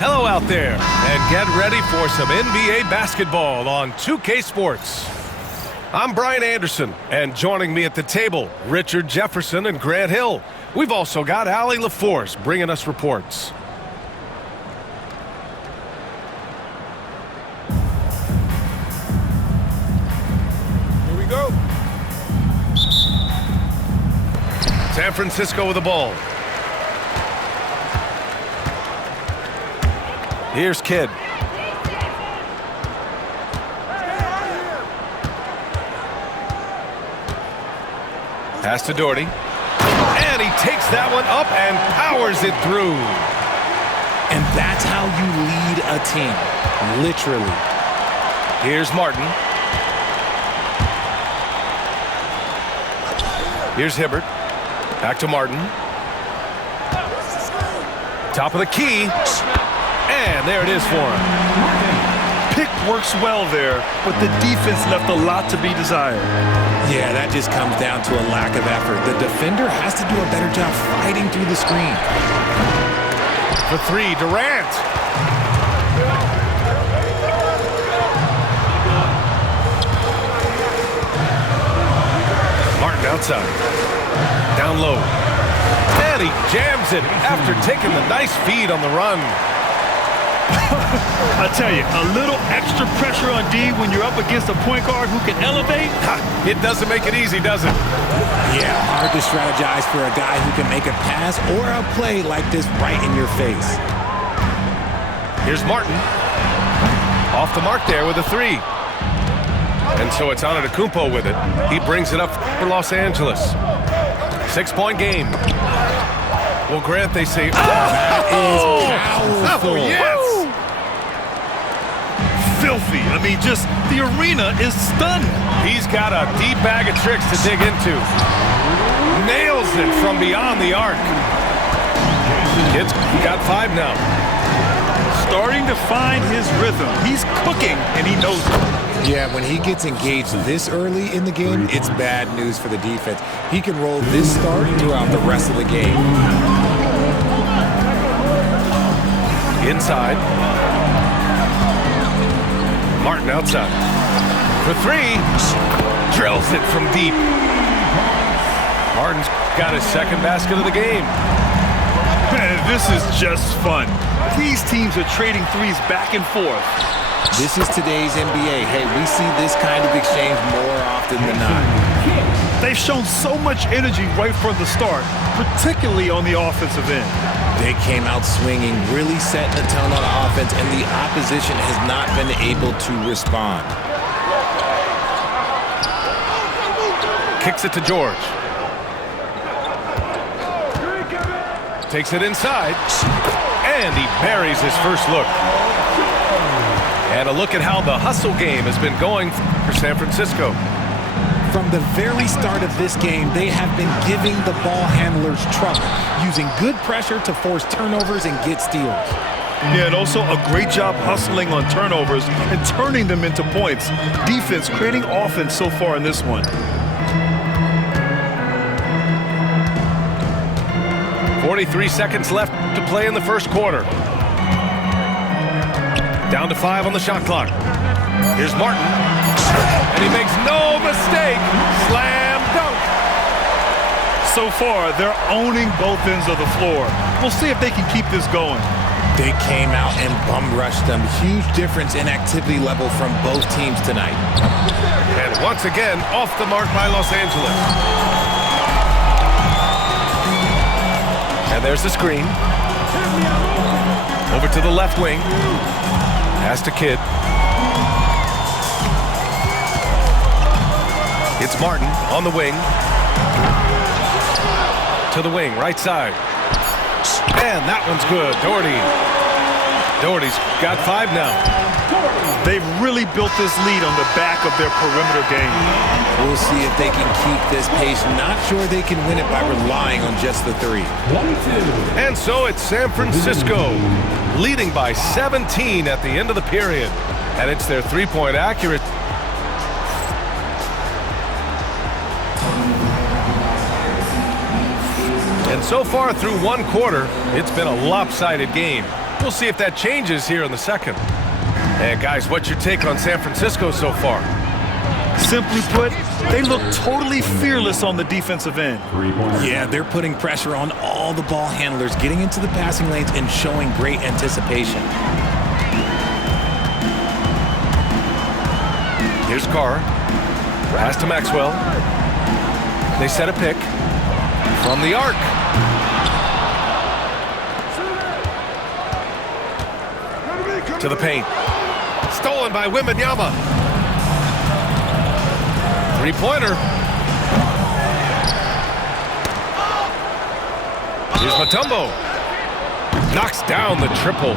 Hello out there, and get ready for some NBA basketball on 2K Sports. I'm Brian Anderson, and joining me at the table, Richard Jefferson and Grant Hill. We've also got Allie LaForce bringing us reports. Here we go. San Francisco with the ball. Here's Kidd. Pass to Doherty. And he takes that one up and powers it through. And that's how you lead a team, literally. Here's Martin. Here's Hibbert. Back to Martin. Top of the key. And there it is for him. Pick works well there, but the defense left a lot to be desired. Yeah, that just comes down to a lack of effort. The defender has to do a better job fighting through the screen. For three, Durant. Martin outside. Down low. And he jams it after taking the nice feed on the run. I tell you, a little extra pressure on D when you're up against a point guard who can elevate. It doesn't make it easy, does it? Yeah, hard to strategize for a guy who can make a pass or a play like this right in your face. Here's Martin. Off the mark there with a three. And so it's Antetokounmpo with it. He brings it up for Los Angeles. 6-point game. Well, Grant, they say, that is powerful. Oh, yes. Filthy. I mean, just the arena is stunned. He's got a deep bag of tricks to dig into. Nails it from beyond the arc. Kid's got 5 now. Starting to find his rhythm. He's cooking, and he knows it. Yeah, when he gets engaged this early in the game, it's bad news for the defense. He can roll this start throughout the rest of the game. Inside. Martin outside. For three. Drills it from deep. Martin's got his second basket of the game. Man, this is just fun. These teams are trading threes back and forth. This is today's NBA. Hey, we see this kind of exchange more often than not. They've shown so much energy right from the start, particularly on the offensive end. They came out swinging, really setting the tone on offense, and the opposition has not been able to respond. Kicks it to George. Takes it inside. And he buries his first look. And a look at how the hustle game has been going for San Francisco. From the very start of this game, they have been giving the ball handlers trouble, using good pressure to force turnovers and get steals. Yeah, and also a great job hustling on turnovers and turning them into points. Defense creating offense so far in this one. 43 seconds left to play in the first quarter. Down to 5 on the shot clock. Here's Martin. And he makes no mistake. Slam dunk. So far, they're owning both ends of the floor. We'll see if they can keep this going. They came out and bum rushed them. Huge difference in activity level from both teams tonight. And once again, off the mark by Los Angeles. And there's the screen. Over to the left wing. Pass to Kidd. It's Martin on the wing. To the wing, right side. And that one's good. Doherty's got 5 now. They've really built this lead on the back of their perimeter game. We'll see if they can keep this pace. Not sure they can win it by relying on just the 3. And so it's San Francisco leading by 17 at the end of the period. And it's their three-point accuracy. And so far through one quarter, it's been a lopsided game. We'll see if that changes here in the second. And guys, what's your take on San Francisco so far? Simply put, they look totally fearless on the defensive end. Yeah, they're putting pressure on all the ball handlers, getting into the passing lanes and showing great anticipation. Here's Carr. Pass to Maxwell. They set a pick from the arc. To the paint. Stolen by Wembanyama. Three-pointer. Here's Mutombo. Knocks down the triple.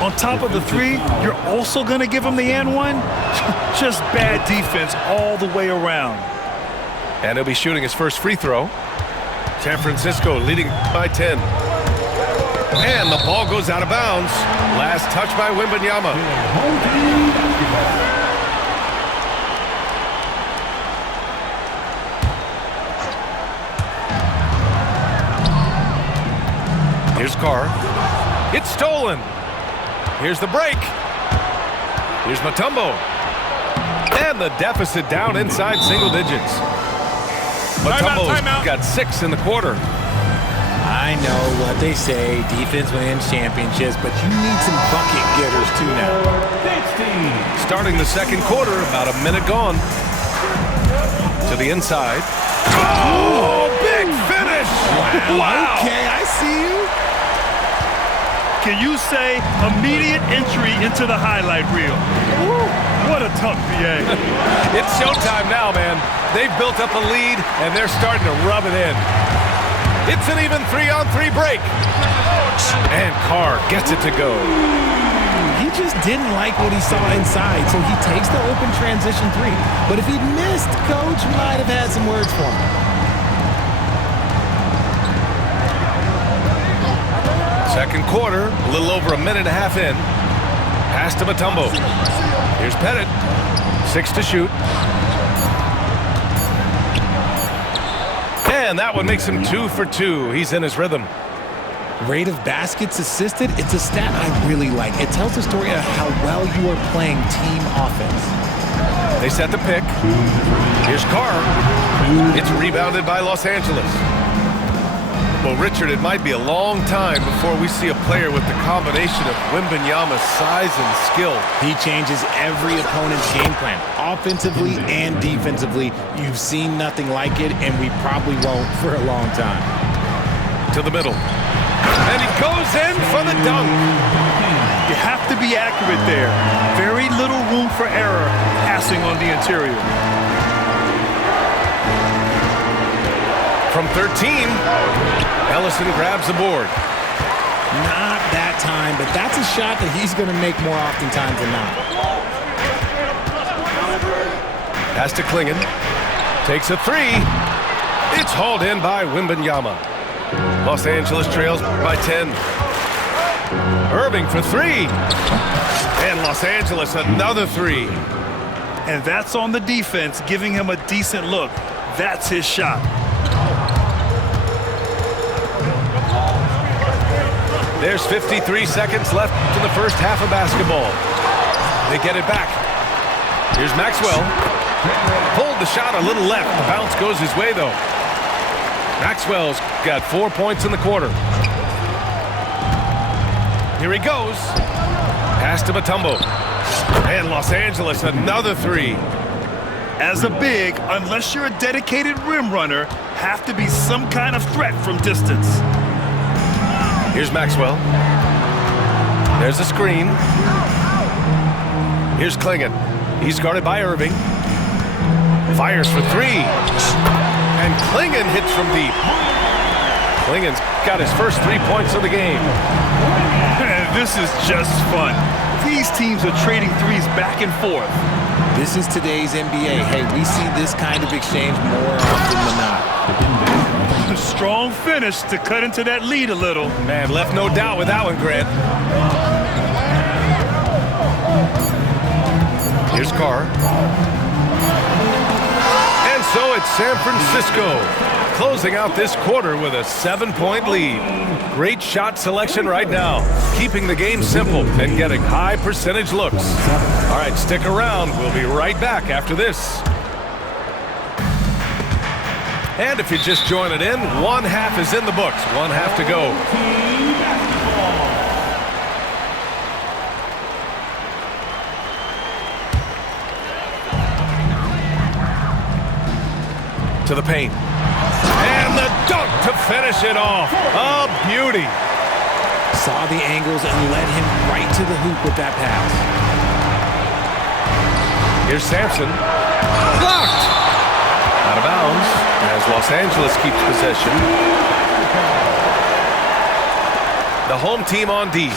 On top of the three, you're also going to give him the and one? Just bad defense all the way around. And he'll be shooting his first free throw. San Francisco leading by 10. And the ball goes out of bounds. Last touch by Wembanyama. Here's Carr. It's stolen. Here's the break. Here's Mutombo. And the deficit down inside single digits. Mutombo's got 6 in the quarter. I know what they say, defense wins championships, but you need some bucket getters too now. Starting the second quarter, about a minute gone. To the inside. Oh, big finish! Wow. Okay, I see you. Can you say immediate entry into the highlight reel? Woo, what a tough BA. It's showtime now, man. They've built up a lead, and they're starting to rub it in. It's an even 3-on-3 break. And Carr gets it to go. He just didn't like what he saw inside, so he takes the open transition three. But if he'd missed, Coach might have had some words for him. Second quarter, a little over a minute and a half in. Pass to Mutombo. Here's Pettit. 6 to shoot. And that one makes him 2 for 2. He's in his rhythm. Rate of baskets assisted, it's a stat I really like. It tells the story of how well you are playing team offense. They set the pick. Here's Carr. It's rebounded by Los Angeles. Well, Richard, it might be a long time before we see a player with the combination of Wembanyama's size and skill. He changes every opponent's game plan, offensively and defensively. You've seen nothing like it, and we probably won't for a long time. To the middle. And he goes in for the dunk. You have to be accurate there. Very little room for error passing on the interior. From 13, Ellison grabs the board. Not that time, but that's a shot that he's going to make more oftentimes than not. Pass to Clingan. Takes a three. It's hauled in by Wembanyama. Los Angeles trails by 10. Irving for three. And Los Angeles another three. And that's on the defense, giving him a decent look. That's his shot. There's 53 seconds left in the first half of basketball. They get it back. Here's Maxwell. Pulled the shot a little left. The bounce goes his way, though. Maxwell's got 4 points in the quarter. Here he goes. Pass to Mutombo. And Los Angeles, another three. As a big, unless you're a dedicated rim runner, have to be some kind of threat from distance. Here's Maxwell. There's a screen. Here's Clingan. He's guarded by Irving. Fires for three. And Clingan hits from deep. Clingan's got his first 3 points of the game. This is just fun. These teams are trading threes back and forth. This is today's NBA. Hey, we see this kind of exchange more often than not. A strong finish to cut into that lead a little. Man, left no doubt with that one, Grant. Here's Carr. And so it's San Francisco closing out this quarter with a 7-point lead. Great shot selection right now, keeping the game simple and getting high percentage looks. All right, stick around. We'll be right back after this. And if you're just joining in, one half is in the books. One half to go. To the paint. And the dunk to finish it off. A beauty. Saw the angles and led him right to the hoop with that pass. Here's Sampson. Blocked. Out of bounds as Los Angeles keeps possession. The home team on D.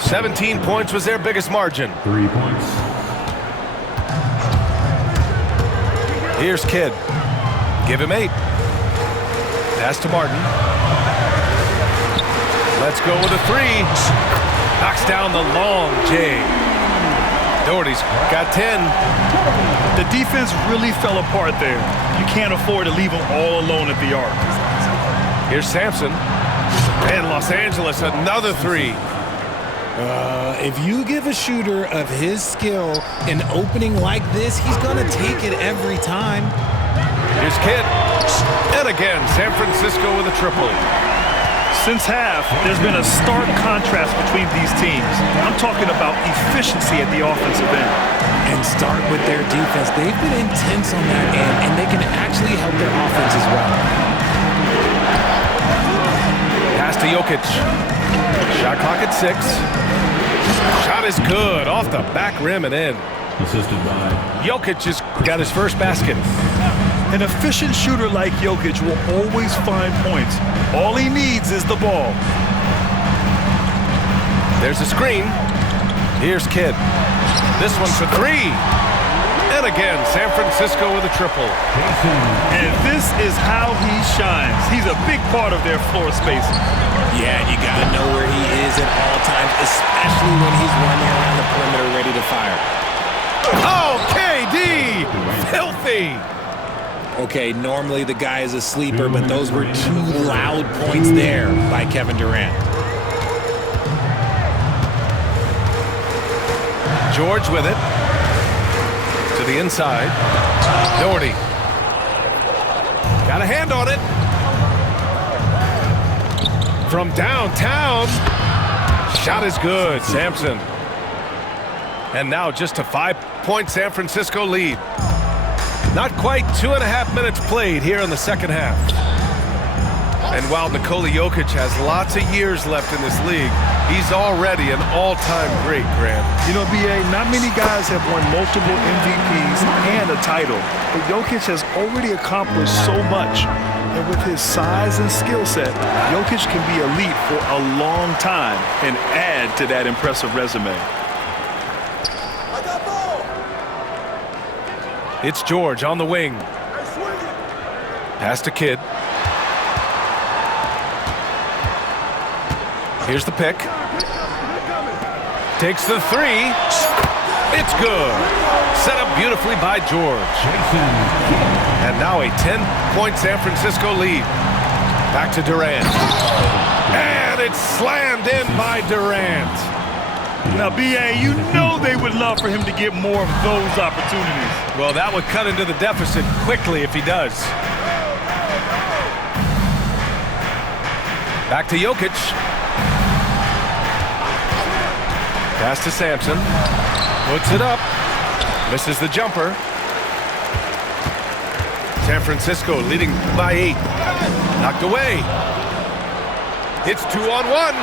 17 points was their biggest margin. 3 points. Here's Kidd. Give him 8. Pass to Martin. Let's go with a 3. Knocks down the long J. Doherty's got 10. The defense really fell apart there. You can't afford to leave them all alone at the arc. Here's Sampson. And Los Angeles, another 3. If you give a shooter of his skill an opening like this, he's going to take it every time. Here's Kidd. And again, San Francisco with a triple. Since half, there's been a stark contrast between these teams. I'm talking about efficiency at the offensive end. And start with their defense. They've been intense on that end, and they can actually help their offense as well. Pass to Jokic. Shot clock at 6. Shot is good. Off the back rim and in. Assisted by Jokic just got his first basket. An efficient shooter like Jokic will always find points. All he needs is the ball. There's a screen. Here's Kidd. This one for 3. And again, San Francisco with a triple. And this is how he shines. He's a big part of their floor spacing. Yeah, and you got to know where he is at all times, especially when he's running around the perimeter ready to fire. Oh, KD! Filthy! Okay, normally the guy is a sleeper, but those were 2 loud points there by Kevin Durant. George with it. To the inside. Doherty. Got a hand on it. From downtown. Shot is good, Sampson. And now just a 5-point San Francisco lead. Not quite 2.5 minutes played here in the second half. And while Nikola Jokic has lots of years left in this league, he's already an all-time great, Grant. You know, B.A., not many guys have won multiple MVPs and a title, but Jokic has already accomplished so much. And with his size and skill set, Jokic can be elite for a long time and add to that impressive resume. It's George on the wing. Pass to Kidd. Here's the pick. Takes the 3. It's good. Set up beautifully by George. And now a 10-point San Francisco lead. Back to Durant. And it's slammed in by Durant. Now, B.A., you know they would love for him to get more of those opportunities. Well, that would cut into the deficit quickly if he does. Back to Jokic. Pass to Sampson. Puts it up. Misses the jumper. San Francisco leading by 8. Knocked away. It's 2-on-1.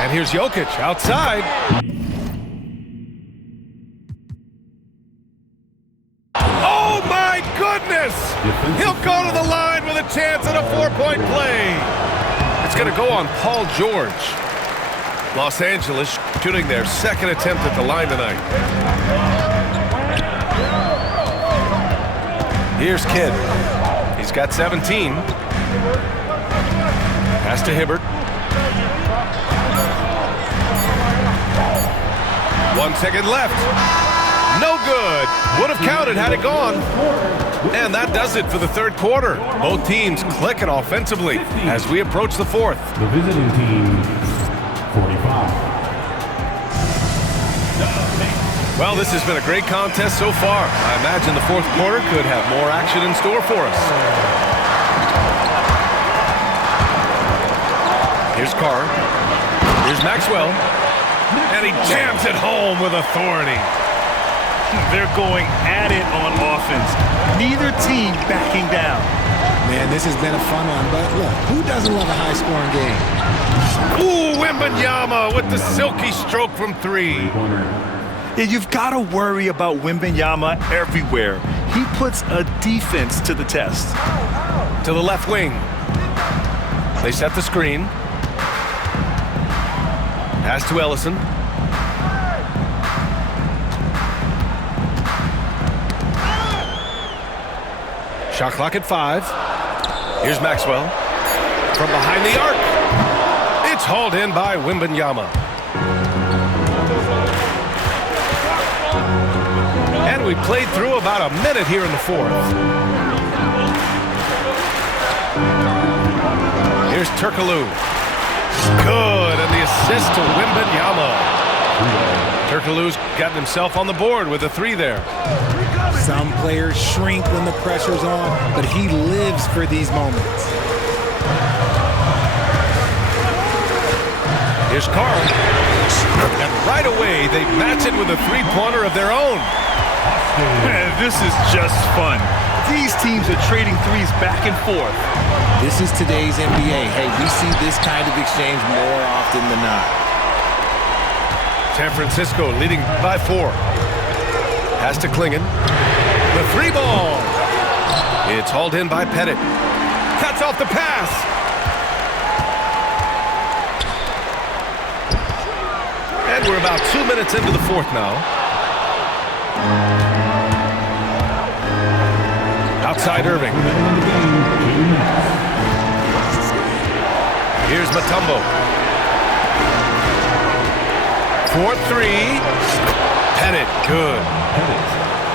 And here's Jokic outside. Oh my goodness! He'll go to the line with a chance at a 4-point play. It's going to go on Paul George. Los Angeles shooting their second attempt at the line tonight. Here's Kidd. He's got 17. Pass to Hibbert. 1 second left. No good. Would have counted had it gone. And that does it for the third quarter. Both teams clicking offensively as we approach the fourth. The visiting team, 45. Well, this has been a great contest so far. I imagine the fourth quarter could have more action in store for us. Here's Carr. Here's Maxwell. And he jams it home with authority. They're going at it on offense. Neither team backing down. Man, this has been a fun one, but look, who doesn't love a high-scoring game? Ooh, Wembanyama with the silky stroke from three. Yeah, you've got to worry about Wembanyama everywhere. He puts a defense to the test. To the left wing. They set the screen. Pass to Ellison. Shot clock at 5. Here's Maxwell. From behind the arc. It's hauled in by Wembanyama. And we played through about a minute here in the fourth. Here's Turkoglu. Good, and the assist to Wembanyama. Turkoglu's gotten himself on the board with a 3 there. Some players shrink when the pressure's on, but he lives for these moments. Here's Carl. And right away, they match it with a three-pointer of their own. Man, this is just fun. These teams are trading threes back and forth. This is today's NBA. Hey, we see this kind of exchange more often than not. San Francisco leading by 4. Pass to Klingon. The 3 ball. It's hauled in by Pettit. Cuts off the pass. And we're about 2 minutes into the fourth now. Outside Irving. Here's Mutombo. 4-3. Pettit, good.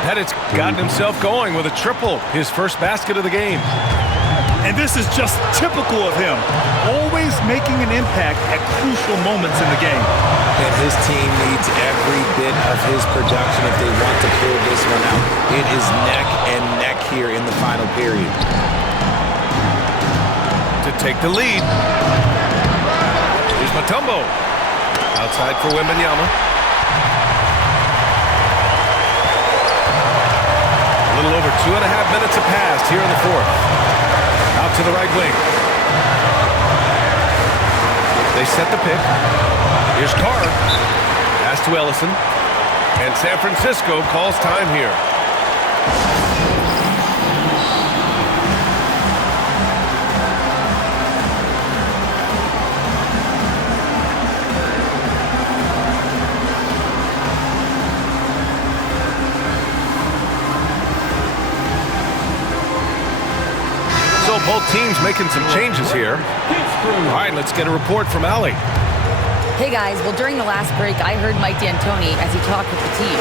Pettit's gotten himself going with a triple, his first basket of the game. And this is just typical of him, always making an impact at crucial moments in the game. And his team needs every bit of his production if they want to pull this one out. It is neck and neck here in the final period. To take the lead. Here's Mutombo. Outside for Wembanyama. A little over 2.5 minutes have passed here in the fourth. Out to the right wing. They set the pick. Here's Carr. Pass to Ellison. And San Francisco calls time here. So both teams making some changes here. All right, let's get a report from Allie. Hey guys, well during the last break, I heard Mike D'Antoni as he talked with the team.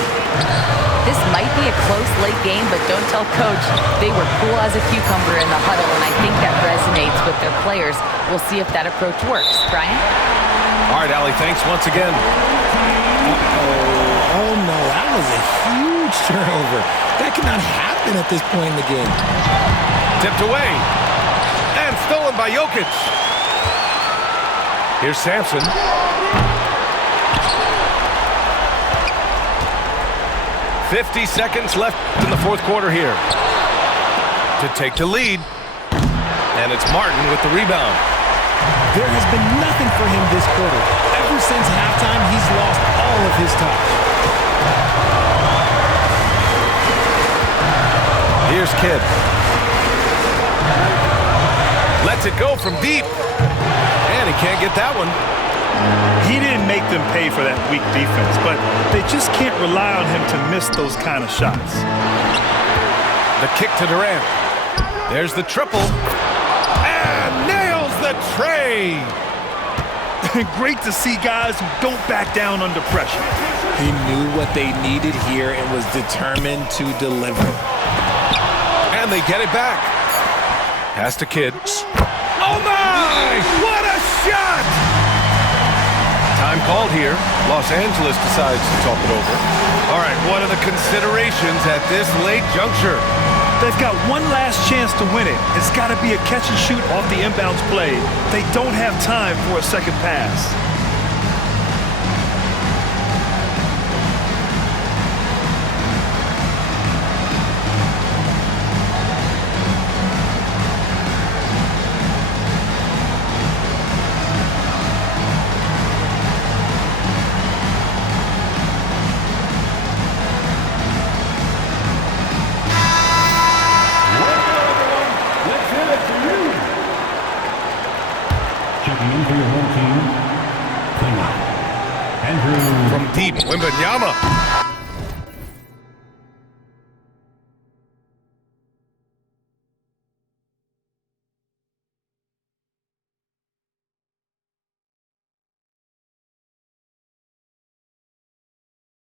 This might be a close late game, but don't tell coach. They were cool as a cucumber in the huddle, and I think that resonates with their players. We'll see if that approach works. Brian? All right, Allie, thanks once again. Oh no, that was a huge turnover. That cannot happen at this point in the game. Tipped away. And stolen by Jokic. Here's Sampson. "50 seconds left in the fourth quarter here to take the lead. And it's Martin with the rebound. There has been nothing for him this quarter. Ever since halftime, he's lost all of his touch. Here's Kidd. Lets it go from deep. And he can't get that one. He didn't make them pay for that weak defense, but they just can't rely on him to miss those kind of shots. The kick to Durant. There's the triple. And nails the tray. Great to see guys who don't back down under pressure. He knew what they needed here and was determined to deliver. And they get it back. Pass to Kidd. Oh my! What a shot! Time called here. Los Angeles decides to talk it over. All right, what are the considerations at this late juncture? They've got one last chance to win it. It's got to be a catch and shoot off the inbounds play. They don't have time for a second pass. Checking in for your home team, Klingler. Andrew. From deep, Wembanyama.